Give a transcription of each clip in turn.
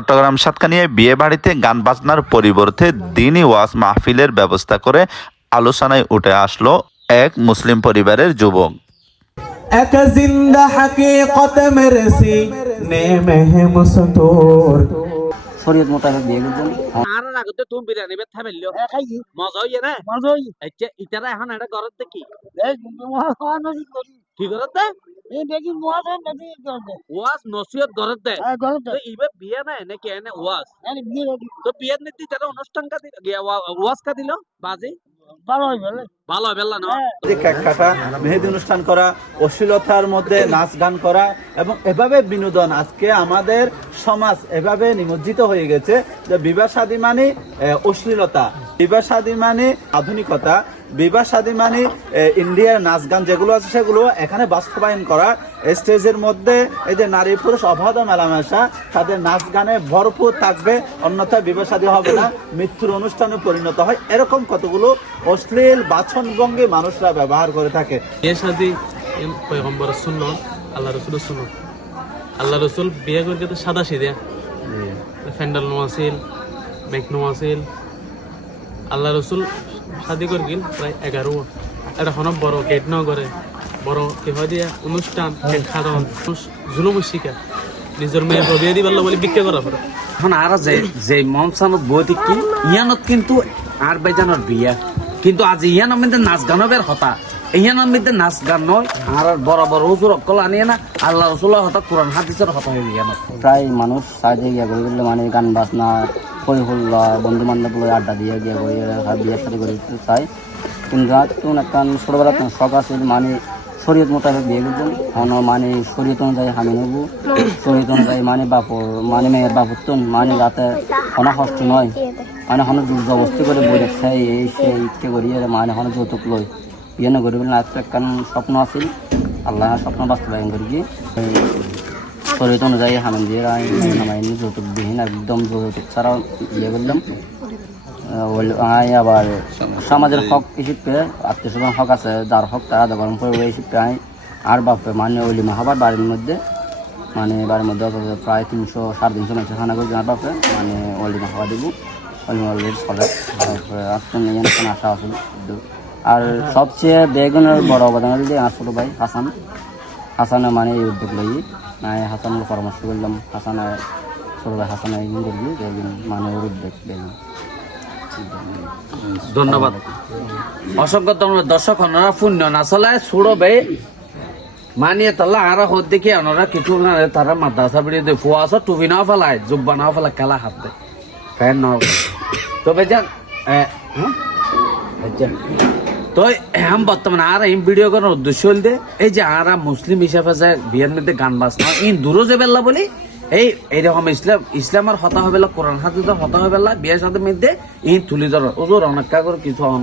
চট্টগ্রাম সাতকানিয়ায় বিয়ে বাড়িতে গান বাজনার পরিবর্তে দিনই ওয়াজ মাহফিলের ব্যবস্থা করে আলোচনায় উঠে আসলো এক মুসলিম পরিবারের যুবক। এক জিন্দা হাকিকত মেরেছি নেমে হে মুসতোর শরীয়ত কি দে এই দেখি মহা নদী করবে ওয়াজ নসিহত ঘরত দে। আর তো ইবে বিয়ে না নাকি এনে ওয়াজ? আরে বিয়ে রেডি তো বিয়ে নীতি তারা অনুষ্ঠান কা দিল গিয়া ওয়াজ কা দিল বাজি। ভালো হই ভালো ভালো না। কেক কাটা মেহেদি অনুষ্ঠান করা অশ্লীলতার মধ্যে নাচ গান করা এবং এভাবে বিনোদন আজকে আমাদের সমাজ এভাবে নিমজ্জিত হয়ে গেছে যে বিবাহ শাদী মানে অশ্লীলতা। বিবাহ শাদী মানে আধুনিকতা বিবাহ শাদী মানে ইন্ডিয়ার নাচ গান যেগুলো আছে সেগুলো এখানে বাস্তবায়ন করা। স্টেজের মধ্যে এই যে নারী পুরুষ অবাধ মেলামেশা তাদের নাচ গানে ভরপুর থাকবে অন্যথায় বিবাহ শাদী হবে না মৃত্যুর অনুষ্ঠানে পরিণত হয়। এরকম কতগুলো অশ্লীল বাছনভঙ্গি মানুষরা ব্যবহার করে থাকে। বিয়ে শাদি পয়গম্বরের শূন্য আল্লাহ রসুলের শূন্য আল্লাহ রসুল বিয়ে করে তো সাদা সিধে ফ্যান্ডাল নো আছিল মেঘ নো আছিল আল্লাহ রসুল শাদি করে গিল প্রায় এগারো এটা হন বড় গেট ন করে বড় কি হয় দিয়া অনুষ্ঠান খাদন জুলুম শিকা নিজের মেয়ে বিয়ে দিবার বলে বিক্রি করা পড়ে। এখন আর যে যে মঞ্চানত বইতে কি ইয়ানত কিন্তু আর বেজানোর বিয়া। কিন্তু আজ ইয়ানোর মধ্যে নাচ গানও বের হতা। ইয়ানোর মধ্যে নাচ গান নয় আর বড় বড় হুজুর অকল আনিয়ে না আল্লাহ রসুল্লাহ হতা কোরআন হাদিসের হতা হয়ে ইয়ানত। প্রায় মানুষ সাইডে গিয়া করে মানে গান বাজনা হই হুল্লা বন্ধু বান্ধব আড্ডা দিয়ে গিয়া করে বিয়ে শাদি করে চাই। কিন্তু একটা ছোটবেলা তো শখ আছে মানে শরীয়ত মোতাবেক বিয়ে করছেন হন মানে শরীয়ত অনুযায়ী হামি নেব। শরীয়ত অনুযায়ী মানে বাপর মানে মেয়ের বাপুর মানে রাতে হনা কষ্ট নয়। মানে হন জবস্তি করে বই রেখে এই সেই ইচ্ছে করি মানে হন যৌতুক লই ইয়ে না করি বলে একখান স্বপ্ন আছিল আল্লাহ স্বপ্ন বাস্তবায়ন করি কি এই অনুযায়ী হামিন দিয়ে হামাইনি যৌতুক বিহীন একদম যৌতুক ছাড়াও ইয়ে করলাম আবার সমাজের হক হিসেবে, আত্মীয় হক আছে, যার হক তারা দেওয়ার পরে ওই হিসেবে আই আর বাপে মানে অলিমা হবার বাড়ির মধ্যে মানে বাড়ির মধ্যে প্রায় তিনশো, সাড়ে তিনশো মানুষের খানা করবে আর বাপে মানে অলিমা হওয়া দিব। অলরেডি চলে তারপরে আসতে নিয়ে আর সবচেয়ে বেগুনের বড় অবদান হল যে আমার ছোটো ভাই হাসান। হাসানে মানে এই উদ্যোগ লই নাই হাসানের পরামর্শ করলাম। হাসানে ছোটো ভাই হাসানে এই করবি মানে ওর উদ্যোগ বেগুন ধন্যবাদ। অসংখ্য ধন্যবাদ। দর্শক ওনারা পুণ্য না চলায় ছুড়ো বে মানিয়ে তাল্লা আর হদ দেখি ওনারা কিছু না তারা মাদ্রাসা বেরিয়ে দেয় ফুয়াশো টুপি নাও ফেলায় জুব্বা নাও ফেলা খেলা হাত দেয় ফ্যান নাও। তবে যান হ্যাঁ? তো এখন বর্তমানে আর এই ভিডিও করার উদ্দেশ্য হল যে, এই যে আর মুসলিম হিসাবে যে বিয়ের মধ্যে গান বাজনা ইন দূরও যে বেলা বলি, এই এইরকম ইসলাম ইসলামের হতা হবে কোরআন হাদিসের হতা হবে বিয়ের সাথে মধ্যে ইন তুলি ধর ওজোর অনেক করে কিছু হন।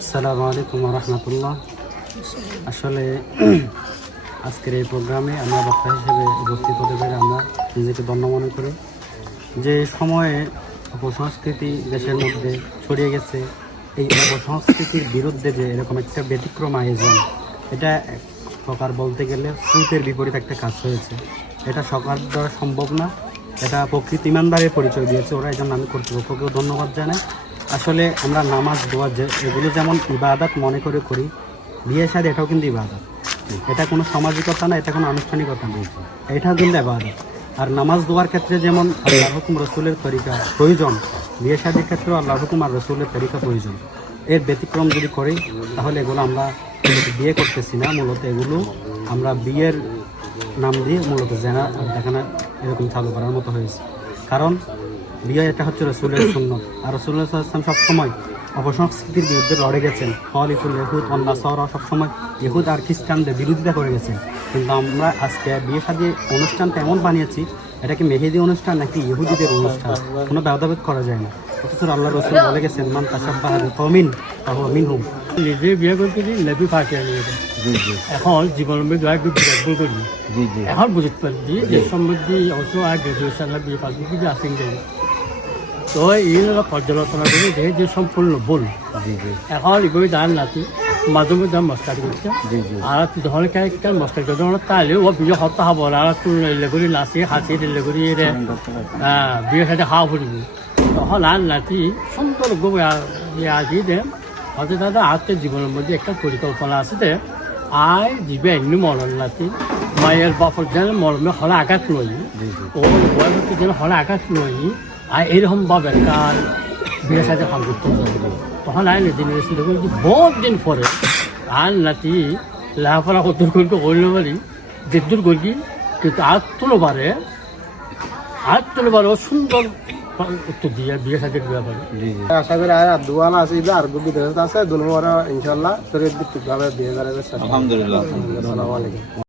আসসালামু আলাইকুম রহমতুল্লাহ। আসলে, আজকের এই প্রোগ্রামে আমরা বক্তা হিসেবে উপস্থিত হতে পেরে আমরা নিজেকে ধন্য মনে করি। যে সময়ে অপসংস্কৃতি দেশের মধ্যে ছড়িয়ে গেছে। এই অপসংস্কৃতির বিরুদ্ধে যে এরকম একটা ব্যতিক্রম আয়োজন, এটা প্রকার বলতে গেলে স্রোতের বিপরীত একটা কাজ হয়েছে। এটা সরকার দ্বারা সম্ভব না, এটা প্রকৃতি ইমানদারের পরিচয় দিয়েছে ওরা এই জন্য আমি কর্তৃপক্ষকেও ধন্যবাদ জানাই। আসলে আমরা নামাজ, দোয়া যে, এগুলো যেমন ইবাদত মনে করে করি, বিয়ে সাথে এটাও কিন্তু ইবাদত। এটা কোনো সামাজিকতা না, এটা কোনো আনুষ্ঠানিকতা নেই এটাও কিন্তু ইবাদত। আর নামাজ দোয়ার ক্ষেত্রে যেমন আল্লাহ হুকুম, রসুলের তরিকা প্রয়োজন, বিয়ে শাদির ক্ষেত্রেও আল্লাহ হুকুম আর রসুলের তরিকা প্রয়োজন। এর ব্যতিক্রম যদি করি, তাহলে এগুলো আমরা বিয়ে করতেছি না, মূলত এগুলো আমরা বিয়ের নাম দিয়ে মূলত জেনা দেখানা এরকম চালু করার মতো হয়েছে। কারণ বিয়ে এটা হচ্ছে রসুলের সুন্নত। আর রসুল্লাহ ইসলাম সবসময় অপসংস্কৃতির বিরুদ্ধে লড়ে গেছেন। ফলিফুল ইহুদ অন্না সরা সবসময়। ইহুদ আর খ্রিস্টানদের বিরোধিতা করে গেছেন। কিন্তু আমরা আজকে বিয়ে শাদী অনুষ্ঠানটা এমন বানিয়েছি এটা কি মেহেদি অনুষ্ঠান নাকি ইহুদিদের অনুষ্ঠান? কোনো ভেদাভেদ করা যায় না। অথচ আল্লাহ রসুল বলে গেছেন মান তাসাব্বাহ কমিন তাহুয়া মিনহুম। নিজে বিয়ে করতে দিই লেবি ফাঁকি এখন জীবনের মধ্যে একটু বিরাট করি। জি জি। এখন বুঝতে পারছি যে সম্বন্ধে অবশ্য আর গ্রাজুয়েশন বিয়ে পাস কিছু আসেন তো এই পর্যালোচনা করে যে যে সম্পূর্ণ ভুল। এখন এগুলি দান নাতি মাঝে মধ্যে মস্কারি করতে আর যখন একটা মস্কারি করতে মানে তাহলে ও বিয়ে হত্যা হব আর এলে করে নাচি হাসি করে রে হ্যাঁ বিয়ে সাথে খাওয়া ফুটবি তখন আর নাতি সুন্দর গো ইয়ে আসি দে হয়তো দাদা আজকে জীবনের মধ্যে একটা পরিকল্পনা আছে দে আয় দিবে এমনি মরণ নাতি মায়ের বাপর যেন মরমে হলে আঘাত লই ও বয়স যেন হলে আঘাত লই আর এরকম ভাবে কাল বিয়ের সাথে যাবে তখন আয় দিন কিন্তু বহুত দিন পরে আর নাতি লেখাপড়া কত করতে করলে পারি যেদূর করবি কিন্তু আর তুলো পারে আর তুলো পারে ও সুন্দর উত্তর দিয়ে বিয়ে সাথে বিয়ে পারে আশা করি আর দোয়ান আছে আর গুবি দেশ আছে দুলমর ইনশাল্লাহ শরীর দিক ভাবে বিয়ে করার আলহামদুলিল্লাহ। আসসালামু আলাইকুম।